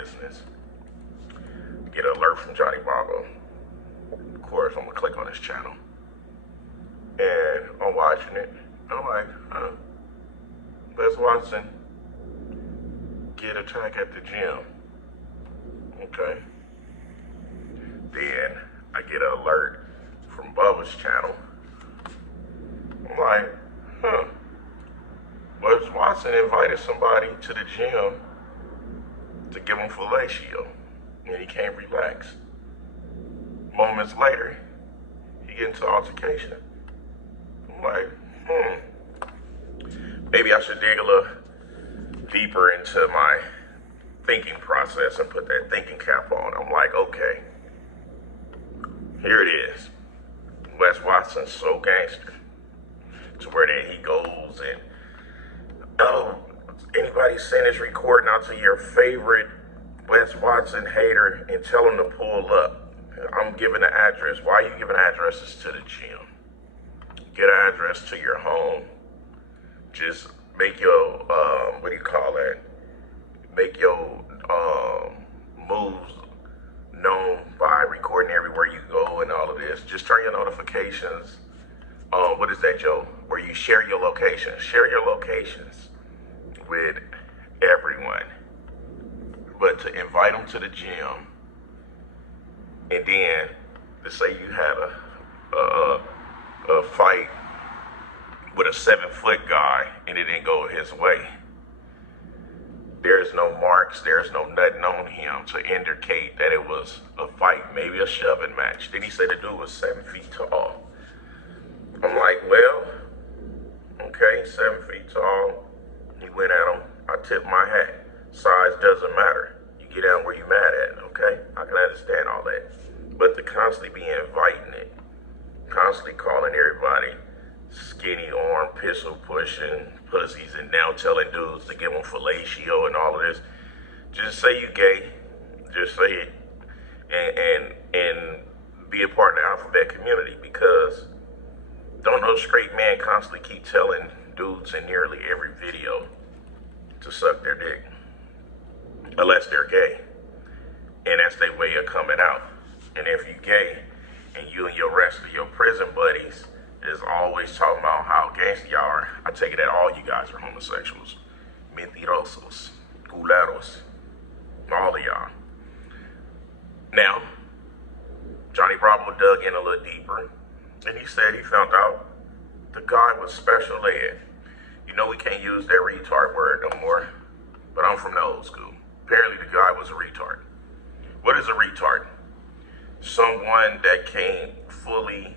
business. Get an alert from Johnny Bravo. Of course, I'm gonna click on his channel. And I'm watching it. I'm like, huh? Wes Watson get attacked at the gym. Okay. Then I get an alert from Bubba's channel. I'm like, huh? Wes Watson invited somebody to the gym to give him fellatio, and he can't relax. Moments later, he gets into altercation. I'm like, maybe I should dig a little deeper into my thinking process and put that thinking cap on. I'm like, okay, here it is. Wes Watson's so gangster to where that he goes and, anybody send his recording out to your favorite Wes Watson hater and tell him to pull up. I'm giving the address. Why are you giving addresses to the gym? Get an address to your home. Just make your, what do you call that? Make your moves known by recording everywhere you go and all of this. Just turn your notifications. What is that, Joe? Where you share your locations. Share your locations with everyone. But to invite them to the gym, and then to say you had a fight with a 7-foot guy and it didn't go his way. There's no marks, there's no nothing on him to indicate that it was a fight, maybe a shoving match. Then he said the dude was 7 feet tall. I'm like, well, okay, 7 feet tall. He went at him. I tip my hat. Size doesn't matter. You get down where you mad at, okay? I can understand all that. But to constantly be inviting it, constantly calling everybody skinny arm, pistol pushing pussies, and now telling dudes to give them fellatio and all of this. Just say you gay. Just say it. And be a part of the alphabet community, because don't no straight man constantly keep telling dudes in nearly every video to suck their dick, unless they're gay, and that's their way of coming out. And if you gay, and you and your rest of your prison buddies is always talking about how gangster y'all are, I take it that all you guys are homosexuals, mentirosos, culeros, all of y'all. Now, Johnny Bravo dug in a little deeper, and he said he found out the guy was special ed. You know we can't use that retard word no more, but I'm from the old school. Apparently the guy was a retard. What is a retard? Someone that can't fully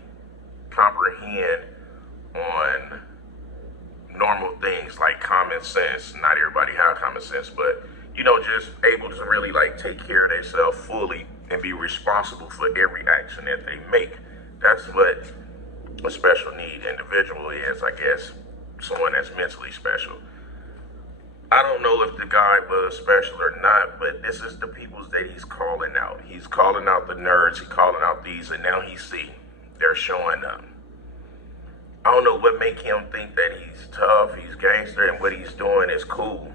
comprehend on normal things like common sense. Not everybody have common sense, but just able to really like take care of themselves fully and be responsible for every action that they make. That's what a special need individual is, I guess. Someone that's mentally special. I don't know if the guy was special or not, but this is the peoples that he's calling out. He's calling out the nerds, he's calling out these, and now he see they're showing up. I don't know what make him think that he's tough, he's gangster, and what he's doing is cool.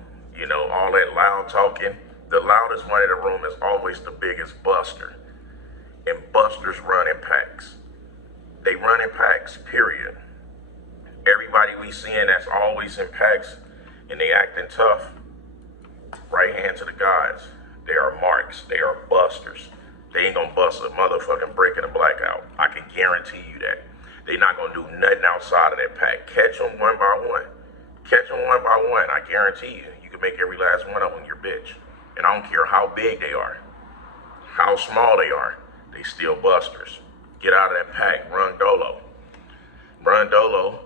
All that loud talking. The loudest one in the room is always the biggest buster. And busters run in packs. They run in packs, period. Everybody we seeing that's always in packs and they acting tough, right hand to the gods. They are marks. They are busters. They ain't gonna bust a motherfucking brick in a blackout. I can guarantee you that. They not gonna do nothing outside of that pack. Catch them one by one. Catch them one by one. I guarantee you, you can make every last one of them your bitch. And I don't care how big they are, how small they are, they still busters. Get out of that pack, run dolo. Run dolo,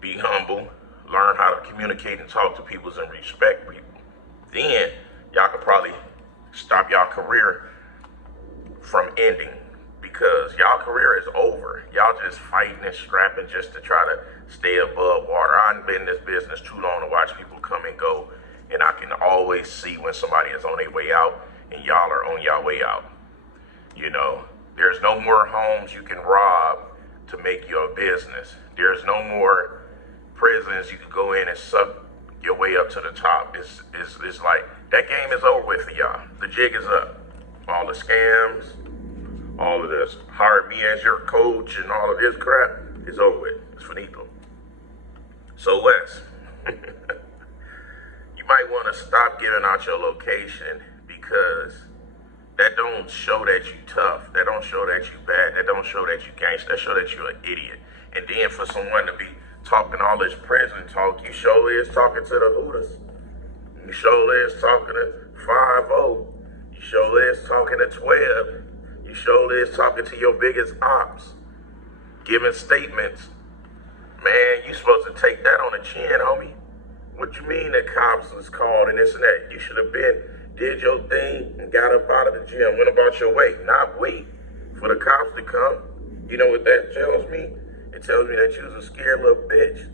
be humble, learn how to communicate and talk to people and respect people. Then y'all could probably stop y'all career from ending, because y'all career is over. Y'all just fighting and scrapping just to try to stay above water. I've been in this business too long to watch people come and go, and I can always see when somebody is on their way out and y'all are on y'all way out. There's no more homes you can rob to make your business. There's no more prisons you can go in and suck your way up to the top. It's like that game is over with for y'all. The jig is up. All the scams, all of this, hire me as your coach and all of this crap is over with. It's finito. So Wes, you might want to stop giving out your location because that don't show that you tough. That don't show that you bad. That don't show that you gangster. That show that you're an idiot. And then for someone to be talking all this prison talk, you sure is talking to the Hooters. You sure is talking to 5-0. You sure is talking to 12. You sure is talking to your biggest ops. Giving statements. Man, you supposed to take that on the chin, homie. What you mean the cops was called and this and that? You should have been, did your thing and got up out of the gym, went about your way, not wait for the cops to come. You know what that tells me? It tells me that you was a scared little bitch.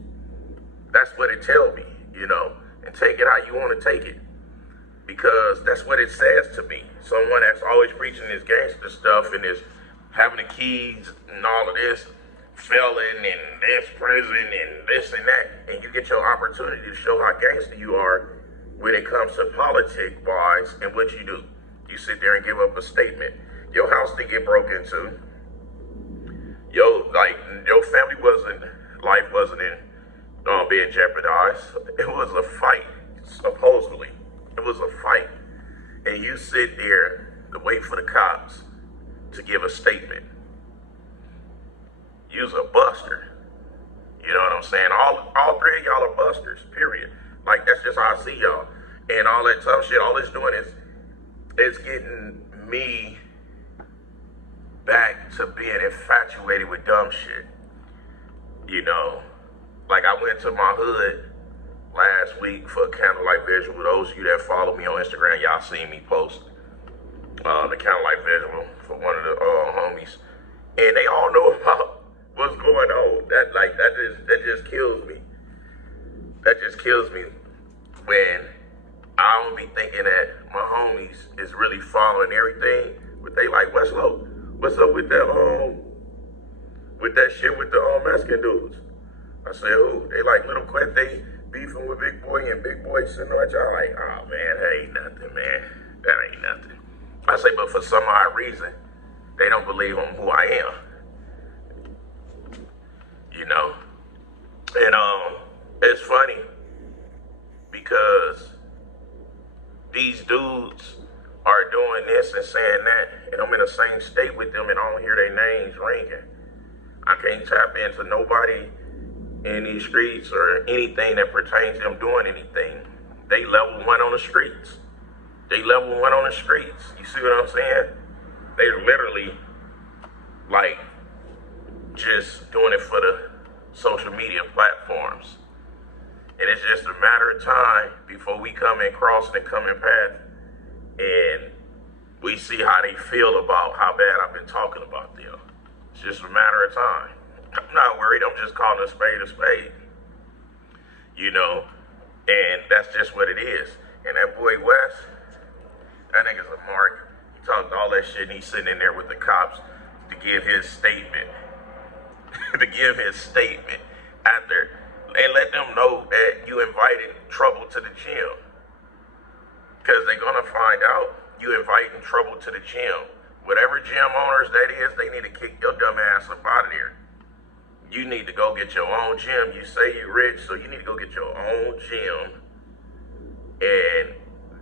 That's what it tells me, you know, and take it how you want to take it. Because that's what it says to me. Someone that's always preaching this gangster stuff and is having the keys and all of this, felon and this prison and this and that, and you get your opportunity to show how gangster you are when it comes to politics wise, and what you do. You sit there and give up a statement. Your house didn't get broke into. Your family life wasn't being jeopardized. It was a fight, supposedly. It was a fight. And you sit there to wait for the cops to give a statement. You's a buster. You know what I'm saying? All three of y'all are busters, period. Like, that's just how I see y'all. And all that tough shit, all it's doing is getting me back to being infatuated with dumb shit. You know, like I went to my hood last week for a candlelight vigil. With those of you that follow me on Instagram, y'all seen me post the candlelight vigil for one of the homies. And they all know about what's going on. That just kills me. That just kills me when I don't be thinking that my homies is really following everything, but they like, what's up with that shit with the Mexican dudes? I said, who? They like Little Quete beefing with Big Boy and Big Boy sitting on y'all like, oh man, that ain't nothing, man. That ain't nothing. I say, but for some odd reason, they don't believe on who I am. You know? And it's funny because these dudes are doing this and saying that, and I'm in the same state with them and I don't hear their names ringing. I can't tap into nobody in these streets or anything that pertains to them doing anything. They level one on the streets. They level one on the streets. You see what I'm saying? They're literally like just doing it for the social media platforms. And it's just a matter of time before we come in crossing and coming path and we see how they feel about how bad I've been talking about them. It's just a matter of time. I'm not worried. I'm just calling a spade a spade. You know, and that's just what it is. And that boy Wes, that nigga's a mark. He talked all that shit and he's sitting in there with the cops to give his statement. To give his statement after, and let them know that you invited trouble to the gym. Because they're going to find out you inviting trouble to the gym. Whatever gym owners that is, they need to kick your dumb ass up out of there. You need to go get your own gym. You say you're rich, so you need to go get your own gym and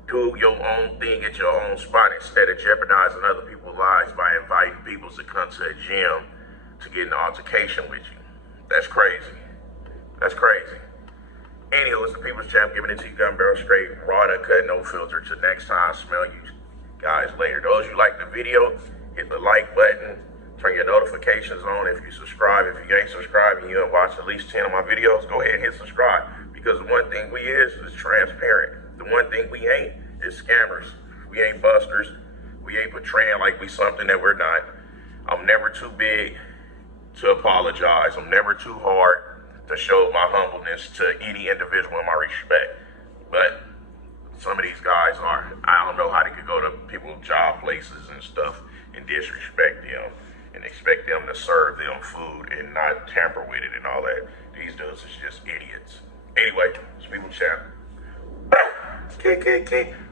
do your own thing at your own spot instead of jeopardizing other people's lives by inviting people to come to a gym to get an altercation with you. That's crazy. That's crazy. Anywho, it's the People's Champ giving it to you gun barrel straight, raw and uncut, no filter. Till next time, smell you guys later. Those who like the video, hit the like button, turn your notifications on. If you subscribe, if you ain't subscribed and you have watched at least 10 of my videos, go ahead and hit subscribe. Because the one thing we is transparent. The one thing we ain't is scammers. We ain't busters. We ain't portraying like we something that we're not. I'm never too big to apologize. I'm never too hard to show my humbleness to any individual in my respect. But some of these guys are. I don't know how they could go to people's job places and stuff and disrespect them and expect them to serve them food and not tamper with it and all that. These dudes is just idiots. Anyway, it's People's Champ. KKK.